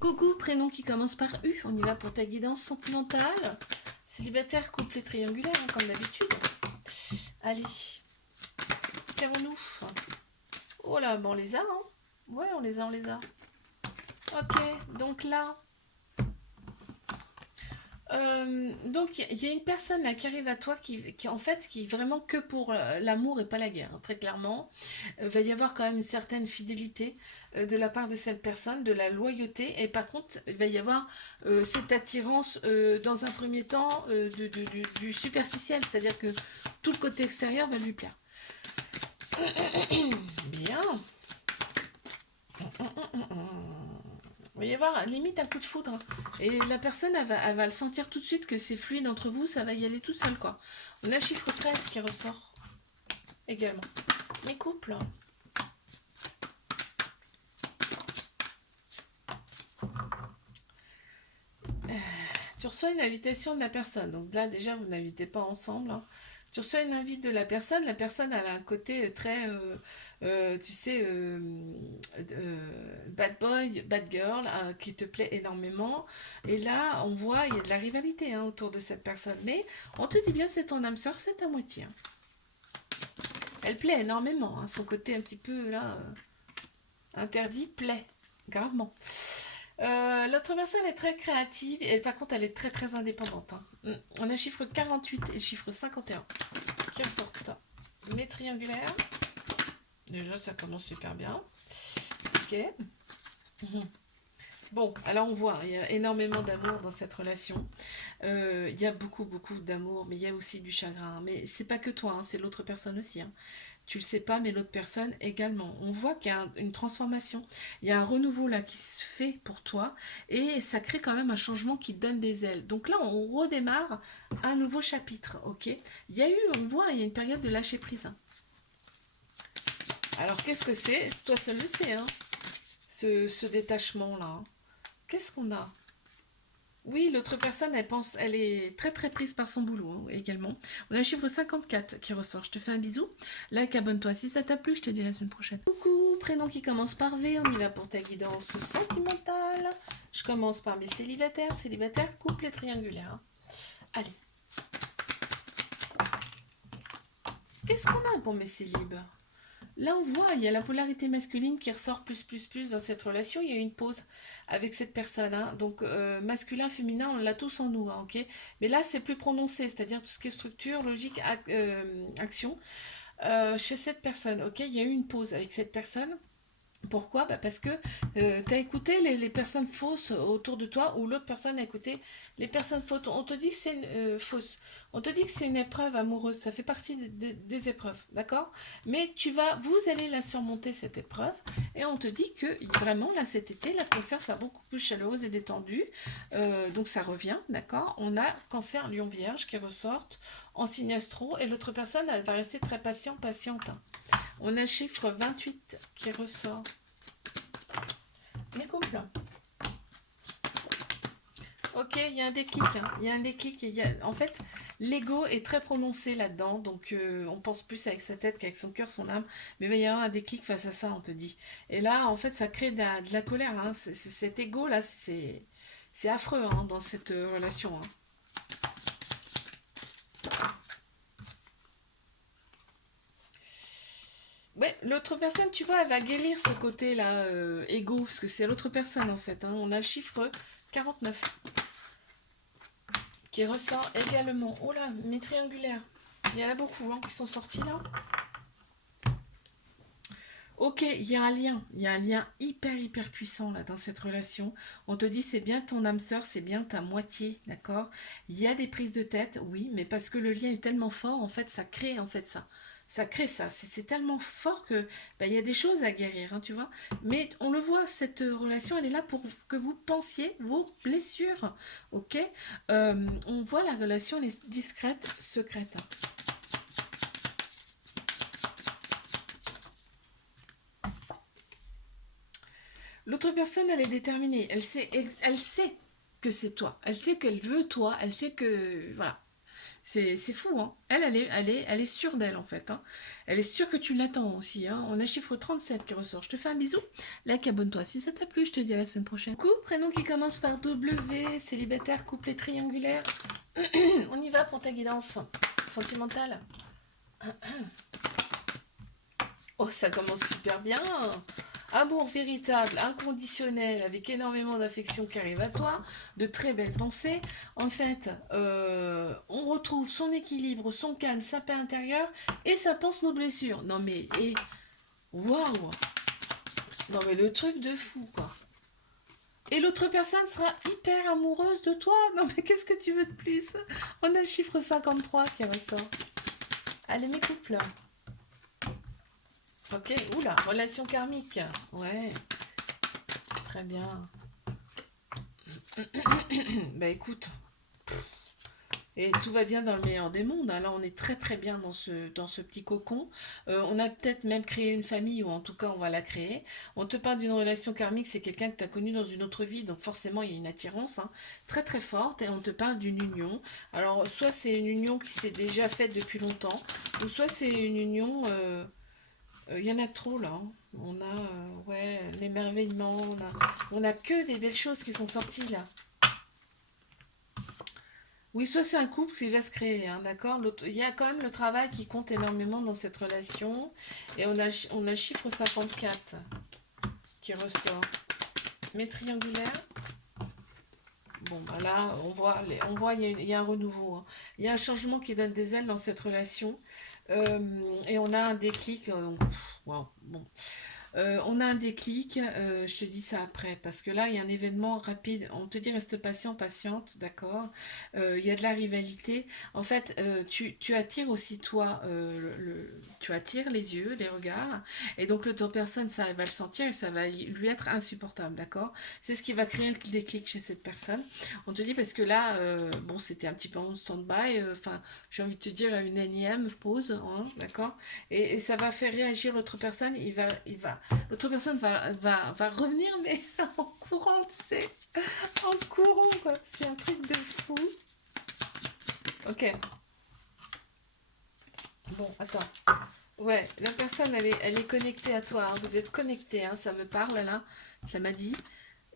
Coucou, prénom qui commence par U. On y va pour ta guidance sentimentale. Célibataire, couple et triangulaire, hein, comme d'habitude. Allez, qu'avons-nous? Oh là, bon, on les a, hein. Ouais, on les a. Ok, donc là, donc il y a une personne là qui arrive à toi qui en fait qui vraiment que pour l'amour et pas la guerre, hein, très clairement. Va y avoir quand même une certaine fidélité de la part de cette personne, de la loyauté, et par contre il va y avoir cette attirance dans un premier temps du superficiel, c'est-à-dire que tout le côté extérieur va lui plaire. Bien. Il va y avoir limite un coup de foudre, hein. Et la personne, elle va le sentir tout de suite que c'est fluide entre vous, ça va y aller tout seul, quoi. On a le chiffre 13 qui ressort également. Les couples. Tu reçois une invitation de la personne. Donc là, déjà, vous n'invitez pas ensemble, hein. Tu reçois une invite de la personne elle a un côté très, tu sais, bad boy, bad girl, qui te plaît énormément. Et là, on voit, il y a de la rivalité, hein, autour de cette personne. Mais on te dit bien, c'est ton âme sœur, c'est ta moitié, hein. Elle plaît énormément, hein. Son côté un petit peu, là, interdit, plaît, gravement. L'autre personne est très créative et par contre elle est très très indépendante, hein. On a le chiffre 48 et le chiffre 51 qui ressortent. Les triangulaires. Déjà ça commence super bien. Ok. Bon, alors on voit, il y a énormément d'amour dans cette relation. Il y a beaucoup beaucoup d'amour, mais il y a aussi du chagrin. Mais c'est pas que toi, hein, c'est l'autre personne aussi, hein. Tu le sais pas, mais l'autre personne également. On voit qu'il y a une transformation. Il y a un renouveau là qui se fait pour toi et ça crée quand même un changement qui te donne des ailes. Donc là, on redémarre un nouveau chapitre, ok? Il y a eu, on voit, il y a une période de lâcher prise, hein. Alors qu'est-ce que c'est? Toi seul le sais, hein, ce détachement là, hein. Qu'est-ce qu'on a? Oui, l'autre personne, elle pense, elle est très très prise par son boulot, hein, également. On a le chiffre 54 qui ressort. Je te fais un bisou. Like, abonne-toi si ça t'a plu. Je te dis à la semaine prochaine. Coucou, prénom qui commence par V. On y va pour ta guidance sentimentale. Je commence par mes célibataires. Célibataires, couple et triangulaire, hein. Allez, qu'est-ce qu'on a pour mes célibes? Là, on voit, il y a la polarité masculine qui ressort plus dans cette relation. Il y a une pause avec cette personne, hein. Donc, masculin, féminin, on l'a tous en nous, hein, ok. Mais là, c'est plus prononcé, c'est-à-dire tout ce qui est structure, logique, action. Chez cette personne, ok, il y a eu une pause avec cette personne. Pourquoi? Bah parce que tu as écouté les personnes fausses autour de toi ou l'autre personne a écouté les personnes fausses. On te dit que c'est fausse. On te dit que c'est une épreuve amoureuse. Ça fait partie des épreuves, d'accord? Mais vous allez la surmonter cette épreuve et on te dit que vraiment là cet été, la conscience sera beaucoup plus chaleureuse et détendue. Donc ça revient, d'accord? On a Cancer, Lion, Vierge qui ressortent en signe astro et l'autre personne elle va rester très patiente, hein. On a le chiffre 28 qui ressort. Les couples. Ok, il y a un déclic, hein. Il y a un déclic. En fait, l'ego est très prononcé là-dedans. Donc, on pense plus avec sa tête qu'avec son cœur, son âme. Mais il va y avoir un déclic face à ça, on te dit. Et là, en fait, ça crée de la colère, hein. Cet ego-là, c'est affreux, hein, dans cette relation, hein. Ouais, l'autre personne, tu vois, elle va guérir ce côté-là, égo, parce que c'est l'autre personne, en fait, hein. On a le chiffre 49 qui ressort également. Oh là, mes triangulaires. Il y en a beaucoup, hein, qui sont sortis là. Ok, il y a un lien. Il y a un lien hyper puissant là dans cette relation. On te dit c'est bien ton âme sœur, c'est bien ta moitié, d'accord? Il y a des prises de tête, oui, mais parce que le lien est tellement fort, en fait, ça crée en fait ça. Ça crée ça. C'est tellement fort que bah, il y a des choses à guérir, hein, tu vois. Mais on le voit, cette relation, elle est là pour que vous pensiez vos blessures, ok? On voit la relation, elle est discrète, secrète, hein. L'autre personne, elle est déterminée. Elle sait que c'est toi. Elle sait qu'elle veut toi. Elle sait que... Voilà. C'est fou, hein. Elle est sûre d'elle, en fait, hein. Elle est sûre que tu l'attends aussi, hein. On a chiffre 37 qui ressort. Je te fais un bisou. Like, abonne-toi si ça t'a plu. Je te dis à la semaine prochaine. Couple, prénom qui commence par W, célibataire, couple et triangulaire. On y va pour ta guidance sentimentale. Oh, ça commence super bien. Amour véritable, inconditionnel, avec énormément d'affection qui arrive à toi, de très belles pensées. En fait, on retrouve son équilibre, son calme, sa paix intérieure et ça pense nos blessures. Non mais, et waouh! Non mais le truc de fou quoi. Et l'autre personne sera hyper amoureuse de toi. Non mais qu'est-ce que tu veux de plus? On a le chiffre 53 qui ressort. Allez mes couples. Ok, oula, relation karmique. Ouais, très bien. Bah écoute, et tout va bien dans le meilleur des mondes, hein. Là, on est très très bien dans ce petit cocon. On a peut-être même créé une famille, ou en tout cas, on va la créer. On te parle d'une relation karmique, c'est quelqu'un que tu as connu dans une autre vie, donc forcément, il y a une attirance, hein, très très forte. Et on te parle d'une union. Alors, soit c'est une union qui s'est déjà faite depuis longtemps, ou soit c'est une union... il y en a trop là, hein. On a ouais, l'émerveillement, on a que des belles choses qui sont sorties là. Oui, soit c'est un couple qui va se créer, hein, d'accord? Il y a quand même le travail qui compte énormément dans cette relation. Et on a le chiffre 54 qui ressort. Mais triangulaire. Bon, bah là, on voit il y a un renouveau, hein. Il y a un changement qui donne des ailes dans cette relation. Et on a un déclic. Wow, bon. On a un déclic, je te dis ça après, parce que là, il y a un événement rapide. On te dit reste patient, patiente, d'accord. Il y a de la rivalité. En fait, tu attires aussi, toi, tu attires les yeux, les regards. Et donc, l'autre personne, ça elle va le sentir et ça va lui être insupportable, d'accord. C'est ce qui va créer le déclic chez cette personne. On te dit parce que là, bon, c'était un petit peu en stand-by. Enfin, j'ai envie de te dire une énième pause, hein, d'accord. Et ça va faire réagir l'autre personne. L'autre personne va revenir, mais en courant, tu sais. En courant, quoi. C'est un truc de fou. Ok. Bon, attends. Ouais, la personne, elle est connectée à toi, hein. Vous êtes connectés, hein. Ça me parle, là. Ça m'a dit.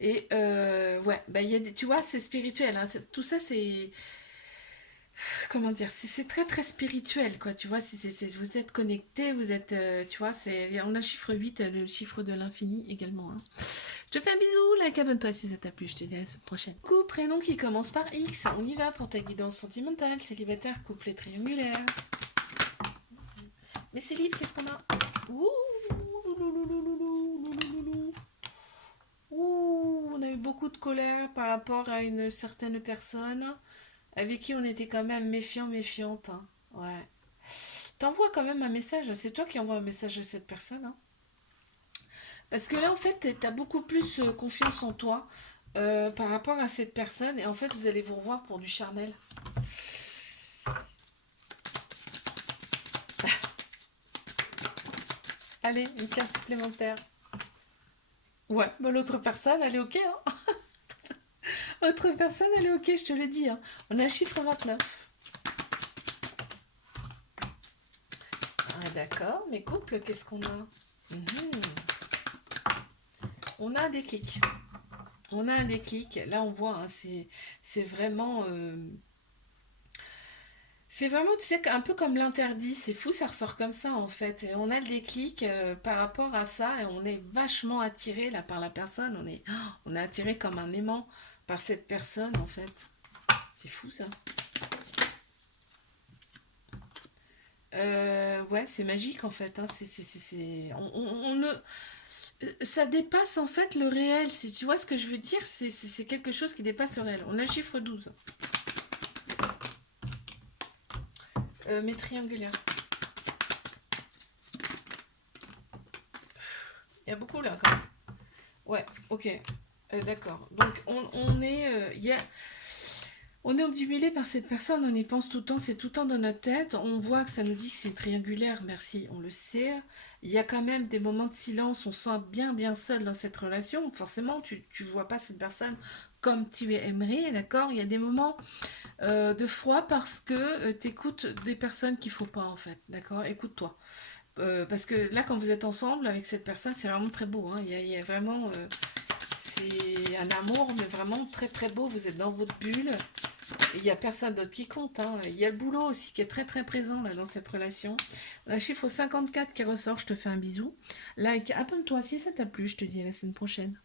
Et ouais, bah, il y a tu vois, c'est spirituel, hein. Tout ça, c'est comment dire, c'est très très spirituel quoi, tu vois, vous êtes connectés, vous êtes, tu vois, on a le chiffre 8, le chiffre de l'infini également, hein. Je te fais un bisou, like, abonne-toi si ça t'a plu, je te dis à la semaine prochaine. Couple, prénom qui commence par X, on y va pour ta guidance sentimentale, célibataire, couple et triangulaire. Mais c'est libre, qu'est-ce qu'on a? Ouh, ouh, on a eu beaucoup de colère par rapport à une certaine personne avec qui on était quand même méfiant, méfiante, hein. Ouais. T'envoies quand même un message, c'est toi qui envoies un message à cette personne, hein. Parce que là, en fait, t'as beaucoup plus confiance en toi par rapport à cette personne, et en fait, vous allez vous revoir pour du charnel. Allez, une carte supplémentaire. Ouais, bah, l'autre personne, elle est ok, hein. L'autre personne, elle est ok, je te le dis, hein. On a le chiffre 29. Ah, d'accord, mes couples, qu'est-ce qu'on a? Mhm. On a un déclic. On a un déclic. Là, on voit, hein, c'est vraiment... c'est vraiment, tu sais, un peu comme l'interdit. C'est fou, ça ressort comme ça, en fait. Et on a le déclic par rapport à ça et on est vachement attiré, là, par la personne. On est attiré comme un aimant par cette personne, en fait. C'est fou, ça. Ouais, c'est magique, en fait, hein. On ne... Ça dépasse, en fait, le réel. Si tu vois ce que je veux dire, c'est quelque chose qui dépasse le réel. On a le chiffre 12. Mais triangulaire. Il y a beaucoup là quand même. Ouais, ok. D'accord. Donc on est. Il y a, On est obnubilé par cette personne, on y pense tout le temps, c'est tout le temps dans notre tête. On voit que ça nous dit que c'est une triangulaire, merci, on le sait. Il y a quand même des moments de silence, on se sent bien bien seul dans cette relation. Forcément, tu vois pas cette personne comme tu aimerais, d'accord? Il y a des moments de froid parce que tu écoutes des personnes qu'il faut pas en fait, d'accord? Écoute-toi. Parce que là, quand vous êtes ensemble avec cette personne, c'est vraiment très beau, hein. Il y a vraiment... c'est un amour, mais vraiment très très beau. Vous êtes dans votre bulle. Et il n'y a personne d'autre qui compte, hein. Il y a le boulot aussi qui est très très présent là dans cette relation. On a le chiffre 54 qui ressort, je te fais un bisou. Like, abonne-toi si ça t'a plu, je te dis à la semaine prochaine.